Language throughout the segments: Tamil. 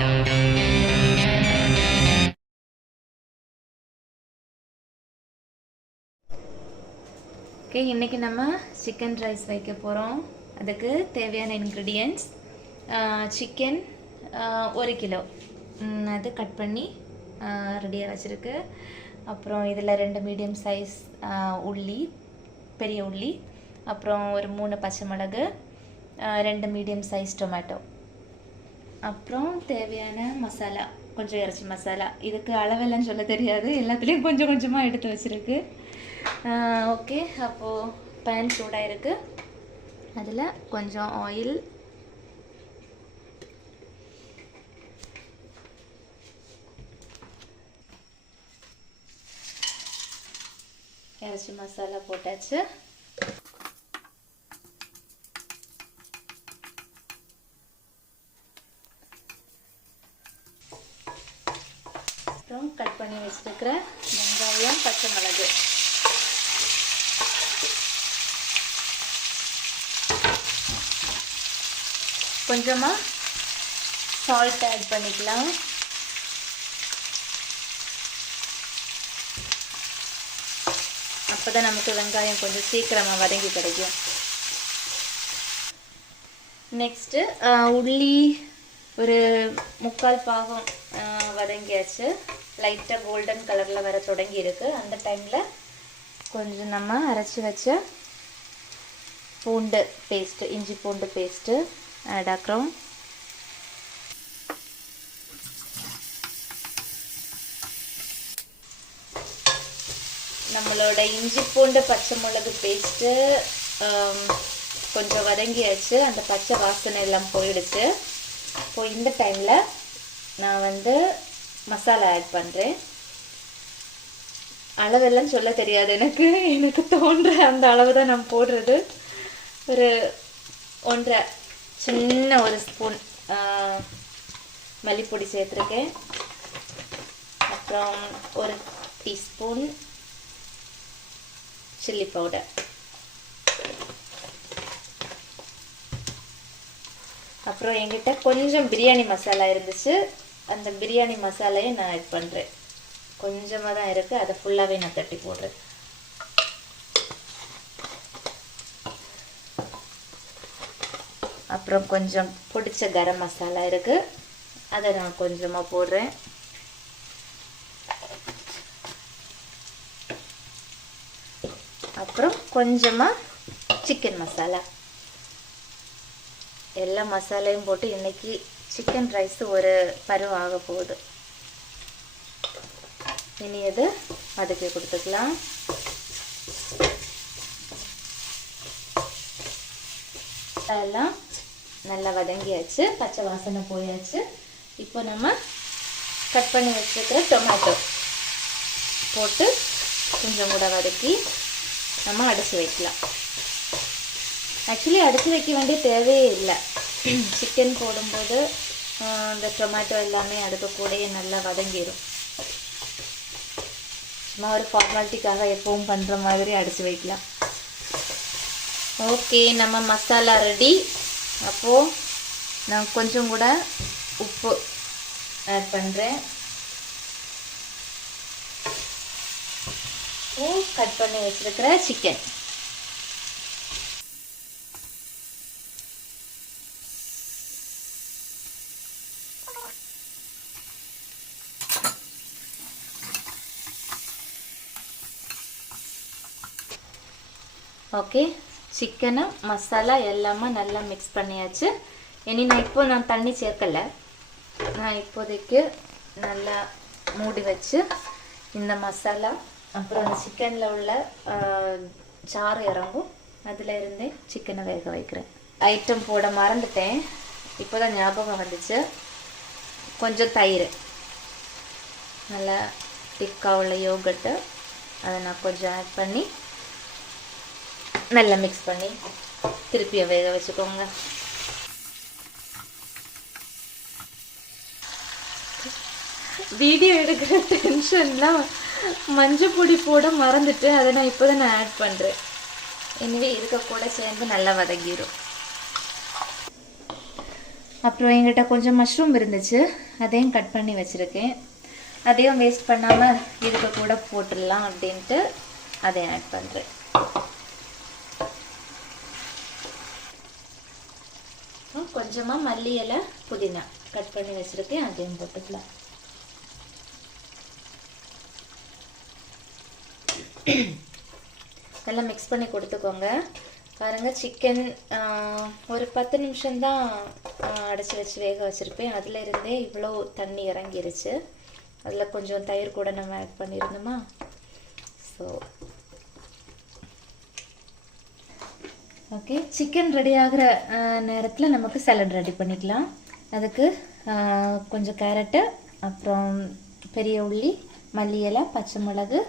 ஓகே இன்றைக்கி நம்ம சிக்கன் ரைஸ் வைக்க போகிறோம் அதுக்கு தேவையான இன்க்ரீடியன்ஸ் சிக்கன் ஒரு கிலோ. அது கட் பண்ணி ரெடியாக வச்சுருக்கு. அப்புறம் இதில் ரெண்டு மீடியம் சைஸ் உள்ளி பெரிய உள்ளி. அப்புறம் ஒரு மூணு பச்சை மிளகு ரெண்டு மீடியம் சைஸ் டொமேட்டோ அப்புறம் தேவையான மசாலா கொஞ்சம் இறைச்சி மசாலா. இதுக்கு அளவெல்லாம் சொல்ல தெரியாது. எல்லாத்துலேயும் கொஞ்சம் கொஞ்சமாக எடுத்து வச்சுருக்கு. ஓகே. அப்போது பேன் சூடாக இருக்கு அதில் கொஞ்சம் ஆயில் இறைச்சி மசாலா போட்டாச்சு. அப்புறம் கட் பண்ணி வச்சுருக்கிற வெங்காயம் பச்சை மிளகு. கொஞ்சமாக சால்ட் ஆட் பண்ணிக்கலாம். அப்போ தான் நமக்கு வெங்காயம் கொஞ்சம் சீக்கிரமாக வதங்கி கிடைக்கும். நெக்ஸ்ட்டு உள்ளி ஒரு முக்கால் பாகம் வதங்கியாச்சு. லைட்டாக கோல்டன் கலரில் வர தொடங்கி இருக்குது அந்த டைமில் கொஞ்சம் நம்ம அரைச்சி வச்ச பூண்டு பேஸ்ட்டு இஞ்சி பூண்டு பேஸ்ட்டு ஆட் ஆக்குறோம். நம்மளோட இஞ்சி பூண்டு பச்சை மிளகு பேஸ்ட்டு கொஞ்சம் வதங்கியாச்சு. அந்த பச்சை வாசனை எல்லாம் போயிடுச்சு. இப்போ இந்த டைமில் நான் வந்து மசாலா ஆட் பண்ணுறேன் அளவெல்லாம் சொல்ல தெரியாது எனக்கு. எனக்கு தோன்ற அந்த அளவு தான் நான் போடுறது. ஒரு ஒன்றரை சின்ன ஒரு ஸ்பூன் மல்லிப்பொடி சேர்த்துருக்கேன். அப்புறம் ஒரு டீஸ்பூன் சில்லி பவுடர் அப்புறம் என்கிட்ட கொஞ்சம் பிரியாணி மசாலா இருந்துச்சு. அந்த பிரியாணி மசாலையை நான் ஆட் பண்ணுறேன் கொஞ்சமாக தான் இருக்குது அதை ஃபுல்லாகவே நான் தட்டி போடுறேன். அப்புறம் கொஞ்சம் பிடிச்ச கரம் மசாலா இருக்குது அதை நான் கொஞ்சமாக போடுறேன். அப்புறம் கொஞ்சமாக சிக்கன் மசாலா. எல்லா மசாலையும் போட்டு இன்றைக்கி சிக்கன் ரைஸ் ஒரு பருவம் ஆக போகுது. இனி இது வதக்கி கொடுத்துக்கலாம். எல்லாம் நல்லா வதங்கியாச்சு. பச்சை வாசனை போயாச்சு. இப்போ நம்ம கட் பண்ணி வச்சுருக்கிற டொமேட்டோ போட்டு கொஞ்சம் கூட வதக்கி நம்ம அடைச்சி வைக்கலாம். ஆக்சுவலி அடைச்சி வைக்க வேண்டிய தேவையே இல்லை. சிக்கன் போடும்போது அந்த இந்த டொமேட்டோ எல்லாமே அதுக்கு கூடயே நல்லா வதங்கிடும் சும்மா ஒரு ஃபார்மாலிட்டிக்காக எப்பவும் பண்ணுற மாதிரி அடித்து வைக்கலாம். ஓகே நம்ம மசாலா ரெடி அப்போது நான் கொஞ்சம் கூட உப்பு ஆட் பண்ணுறேன் கட் பண்ணி வச்சுருக்கிற சிக்கன் ஓகே சிக்கனு மசாலா எல்லாமே நல்லா மிக்ஸ் பண்ணியாச்சு. இனி நான் இப்போ நான் தண்ணி சேர்க்கலை. நான் இப்போதைக்கு நல்லா மூடி வச்சு இந்த மசாலா அப்புறம் அந்த சிக்கனில் உள்ள சாறு இறங்கும். அதில் இருந்தே சிக்கனை வேக வைக்கிறேன். ஐட்டம் போட மறந்துட்டேன். இப்போ தான் ஞாபகம் வந்துச்சு. கொஞ்சம் தயிர். நல்லா திக்காக உள்ள யோகட்டு அதை நான் கொஞ்சம் ஆட் பண்ணி நல்லா மிக்ஸ் பண்ணி திருப்பியும் வேக வச்சுக்கோங்க. வீடியோ எடுக்கிற டென்ஷன்லாம் மஞ்சள் பொடி போட மறந்துட்டு அதை நான் இப்போ தான் நான் ஆட் பண்ணுறேன் எனவே இதுக்கு கூட சேர்ந்து நல்லா வதங்கிடும் அப்புறம் எங்கிட்ட கொஞ்சம் மஷ்ரூம் இருந்துச்சு. அதையும் கட் பண்ணி வச்சுருக்கேன். அதையும் வேஸ்ட் பண்ணாமல் இதுக்கு கூட போட்டுடலாம் அப்படின்ட்டு அதையும் ஆட் பண்ணுறேன் கொஞ்சமாக மல்லி இலை புதினா கட் பண்ணி வச்சுருக்கேன் அதையும் போட்டுக்கலாம். நல்லா மிக்ஸ் பண்ணி கொடுத்துக்கோங்க. பாருங்கள் சிக்கன் ஒரு பத்து நிமிஷம்தான் அடைச்சி வச்சு வேக வச்சுருப்பேன். அதில் இருந்தே இவ்வளோ தண்ணி இறங்கிருச்சு. அதில் கொஞ்சம் தயிர் கூட நம்ம ஆட் பண்ணியிருந்தோமா ஸோ ஓகே சிக்கன் ரெடி ஆகிற நேரத்தில் நமக்கு சலட் ரெடி பண்ணிக்கலாம். அதுக்கு கொஞ்சம் கேரட்டு அப்புறம் பெரிய உள்ளி மல்லி இலை பச்சை மிளகு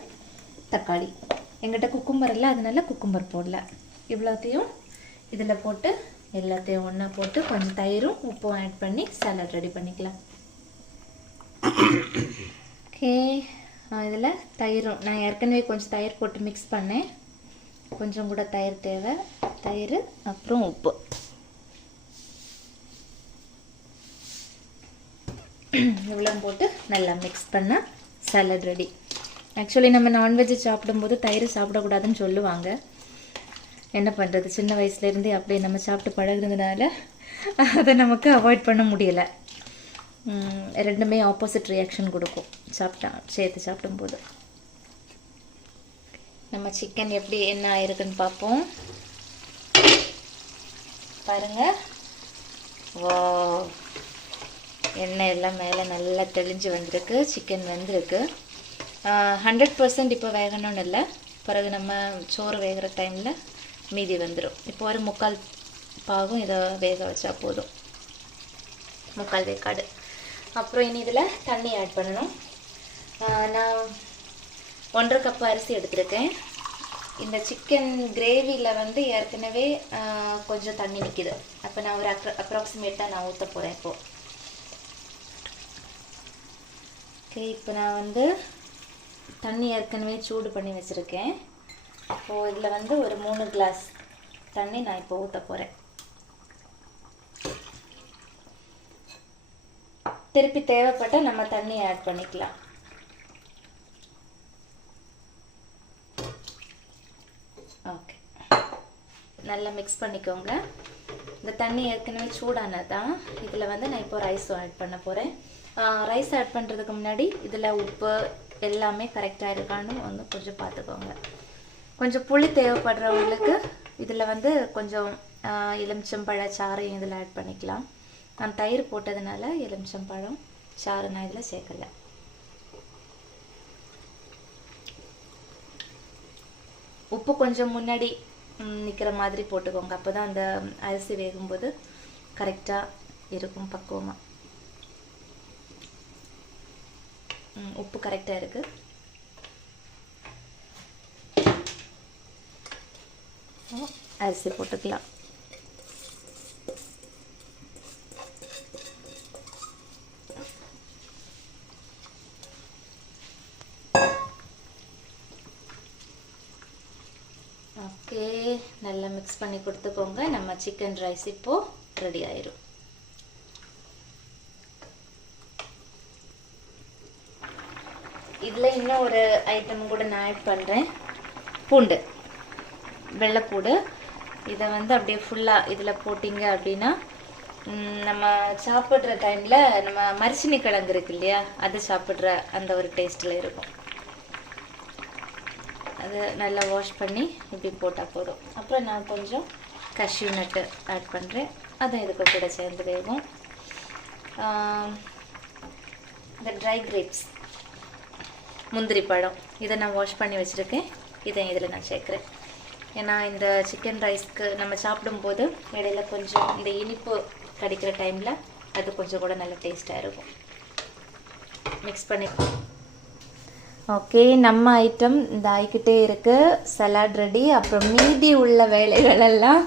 தக்காளி. எங்கிட்ட குக்கும்பர் இல்லை அதனால குக்கும்பர் போடல. இவ்வளோத்தையும் இதில் போட்டு எல்லாத்தையும் ஒன்றா போட்டு கொஞ்சம் தயிரும் உப்பும் ஆட் பண்ணி சலட் ரெடி பண்ணிக்கலாம். ஓகே இதில் தயிரும். நான் ஏற்கனவே கொஞ்சம் தயிர் போட்டு மிக்ஸ் பண்ணேன். கொஞ்சம் கூட தயிர் தேவை. தயிர் அப்புறம் உப்பு. இவ்வளோ போட்டு நல்லா மிக்ஸ் பண்ண சலட் ரெடி ஆக்சுவலி நம்ம நான்வெஜ் சாப்பிடும்போது தயிர் சாப்பிடக்கூடாதுன்னு சொல்லுவாங்க. என்ன பண்ணுறது சின்ன வயசுலேருந்தே அப்படியே நம்ம சாப்பிட்டு பழகுனதுனால அதை நமக்கு அவாய்ட் பண்ண முடியலை. ரெண்டுமே ஆப்போசிட் ரியாக்ஷன் கொடுக்கும். சாப்பிட்டா சேர்த்து சாப்பிடும்போது. நம்ம சிக்கன் எப்படி என்ன ஆயிருக்குன்னு பார்ப்போம். பாருங்கள் வா எண்ணெய் எல்லாம் மேலே நல்லா தெளிஞ்சு வந்திருக்கு. சிக்கன் வந்திருக்கு. ஹண்ட்ரட் பர்சன்ட் இப்போ வேகணும்னு இல்லை. பிறகு நம்ம சோறு வேகிற டைமில் மீதி வந்துடும் இப்போ ஒரு முக்கால் பாகம் இதை வேக வச்சா போதும். முக்கால் வேக்காடு. அப்புறம் இனி இதில் தண்ணி ஆட் பண்ணணும். நான் ஒன்றரை கப் அரிசி எடுத்திருக்கேன். இந்த சிக்கன் கிரேவியில் வந்து ஏற்கனவே கொஞ்சம் தண்ணி நிற்கிது அப்போ நான் ஒரு அப்ரா அப்ராக்சிமேட்டாக நான் ஊற்ற போகிறேன் இப்போது ஓகே இப்போ நான் வந்து தண்ணி ஏற்கனவே சூடு பண்ணி வச்சுருக்கேன். இப்போது இதில் வந்து ஒரு மூணு கிளாஸ் தண்ணி நான் இப்போ ஊற்ற போகிறேன் திருப்பி தேவைப்பட்டால் நம்ம தண்ணி ஆட் பண்ணிக்கலாம். ஓகே நல்லா மிக்ஸ் பண்ணிக்கோங்க. இந்த தண்ணி ஏற்கனவே சூடானதான் இதில் வந்து நான் இப்போ ரைஸும் ஆட் பண்ண போகிறேன் ரைஸ் ஆட் பண்ணுறதுக்கு முன்னாடி இதில் உப்பு எல்லாமே கரெக்டாக இருக்கான்னு வந்து கொஞ்சம் பார்த்துக்கோங்க. கொஞ்சம் புளி தேவைப்படுறவங்களுக்கு இதில் வந்து கொஞ்சம் எலுமிச்சம்பழ சாறையும் இதில் ஆட் பண்ணிக்கலாம். நான் தயிர் போட்டதுனால எலுமிச்சம்பழம் சாறு நான் இதில் சேர்க்கல. உப்பு கொஞ்சம் முன்னாடி நிற்கிற மாதிரி போட்டுக்கோங்க. அப்போ தான் அந்த அரிசி வேகும்போது கரெக்டாக இருக்கும் பக்குவமாக உப்பு கரெக்டாக இருக்குது அரிசி போட்டுக்கலாம். ஓகே நல்லா மிக்ஸ் பண்ணி கொடுத்துக்கோங்க. நம்ம சிக்கன் ரைஸ் இப்போது ரெடி ஆயிரும். இதில் இன்னும் ஒரு ஐட்டம் கூட நான் ஆட் பண்ணுறேன் பூண்டு வெள்ளைப்பூடு இதை வந்து அப்படியே ஃபுல்லாக இதில் போட்டிங்க அப்படின்னா நம்ம சாப்பிட்ற டைமில் நம்ம மரிசினி கிழங்கு இருக்கு இல்லையா அது சாப்பிட்ற அந்த ஒரு டேஸ்ட்டில் இருக்கும். அது நல்லா வாஷ் பண்ணி இப்படி போட்டால் போதும். அப்புறம் நான் கொஞ்சம் கஷ்யூ நட்டு ஆட் பண்ணுறேன் அதுவும் இதுக்கு கூட சேர்ந்து வேகும். இந்த ட்ரை கிரேப்ஸ் முந்திரி பழம் இதை நான் வாஷ் பண்ணி வச்சுருக்கேன். இதை இதில் நான் சேர்க்குறேன். ஏன்னா இந்த சிக்கன் ரைஸ்க்கு நம்ம சாப்பிடும்போது இடையில கொஞ்சம் இந்த இனிப்பு கிடைக்கிற டைமில் அது கொஞ்சம் கூட நல்ல டேஸ்ட்டாக இருக்கும். மிக்ஸ் பண்ணி ஓகே நம்ம ஐட்டம் இந்த ஆகிக்கிட்டே இருக்கு. சலாட் ரெடி அப்புறம் மீதி உள்ள வேலைகள் எல்லாம்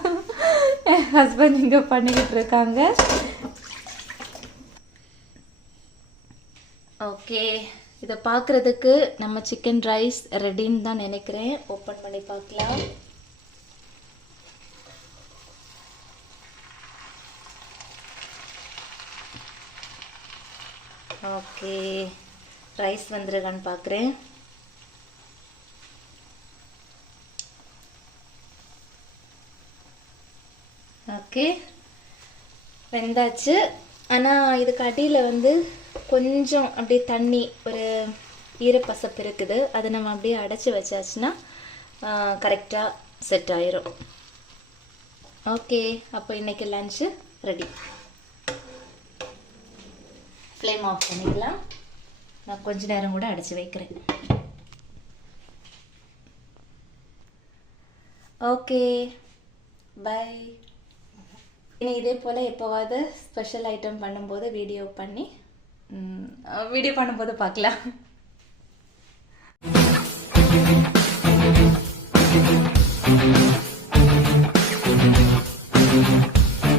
என் ஹஸ்பண்ட் இங்கே பண்ணிக்கிட்டு இருக்காங்க. ஓகே இதை பார்க்குறதுக்கு நம்ம சிக்கன் ரைஸ் ரெடின்னு தான் நினைக்கிறேன். ஓப்பன் பண்ணி பார்க்கலாம். ஓகே ரைஸ் வந்துருக்கான்னு பார்க்குறேன் ஓகே. வெந்தாச்சு. ஆனால் இதுக்கு அடியில் வந்து கொஞ்சம் அப்படியே தண்ணி ஒரு ஈரப்பசப்பு இருக்குது. அதை நம்ம அப்படியே அடைச்சி வச்சாச்சுன்னா கரெக்டாக செட் ஆயிரும். ஓகே. அப்போ இன்றைக்கி லஞ்சு ரெடி ஃப்ளேம் ஆஃப் பண்ணிக்கலாம். நான் கொஞ்ச நேரம் கூட அடைச்சி வைக்கிறேன். ஓகே பை இனி இதே போல் எப்போவாவது ஸ்பெஷல் ஐட்டம் பண்ணும்போது வீடியோ பண்ணி வீடியோ பண்ணும்போது பார்க்கலாம்.